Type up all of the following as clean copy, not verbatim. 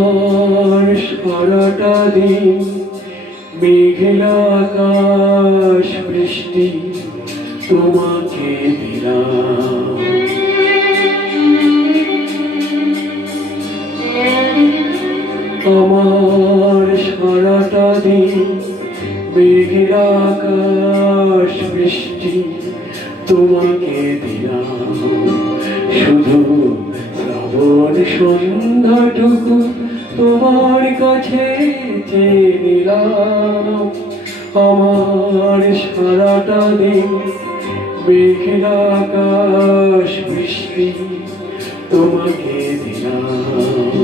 আমার সারাটা দিন মেঘলা আকাশ বৃষ্টি তোমাকে দিলাম। আমার সারাটা দিন মেঘলা আকাশ বৃষ্টি তোমাকে দিলাম। শুধু শ্রাবণ সন্ধ্যাটুকু তোমার কাছে চেয়ে নিলাম। আমার সারাটা দিন মেঘলা আকাশ বৃষ্টি তোমাকে দিলাম।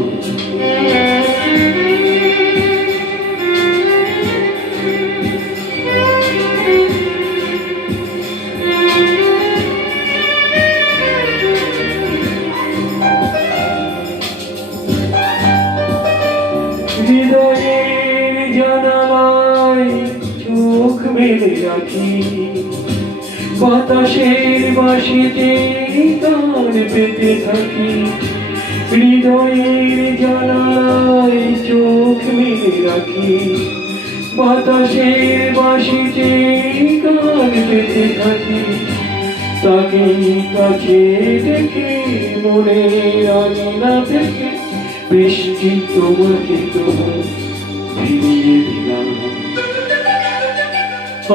হৃদয়ের জানালায় চোখ মেলে রাখি, বাতাসের বাঁশিতে গান পেতে থাকি। হৃদয়ের জানালায় চোখ মেলে রাখি, বাতাসের বাঁশিতে গান পেতে থাকি। তাকে কাছে দেখে মনে আঙিনা থেকে বৃষ্টি তোমাকে তোমার ফিরিয়ে দিলাম।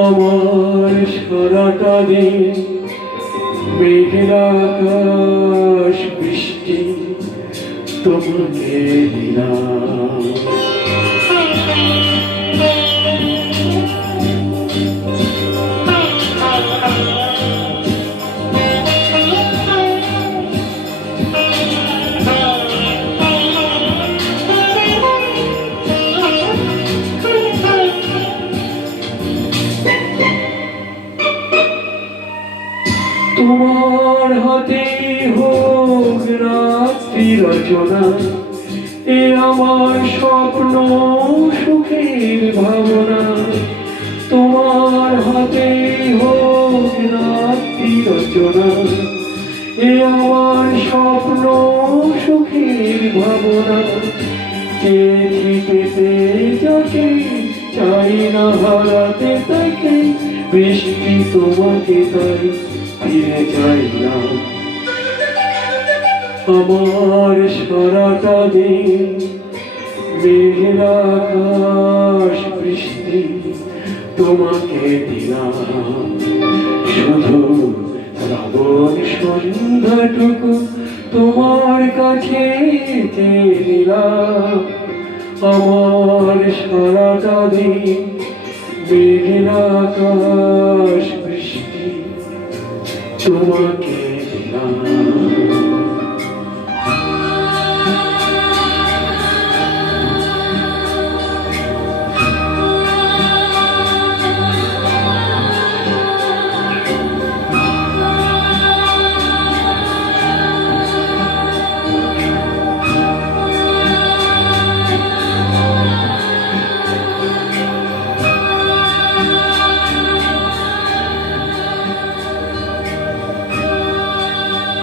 আমার সারাটা দিন মেঘলা আকাশ বৃষ্টি তোমাকে দিলাম। তোমার হাতে হোক রাত্রি রচনা, এ আমার স্বপ্ন সুখের ভাবনা। তোমার হাতে হোক রাত্রি রচনা, এ আমার স্বপ্ন সুখের ভাবনা। চেয়েছি পেতে যাকে, চাই না হারাতে তাকে, বৃষ্টি তোমাকে তাই ফিরে চাইলাম। আমার সারাটা দিন মেঘলা আকাশ বৃষ্টি তোমাকে দিলাম। শুধু শ্রাবণ সন্ধ্যাটুকু তোমার কাছে চেয়ে নিলাম। আমার সারাটা দিন মেঘলা আকাশ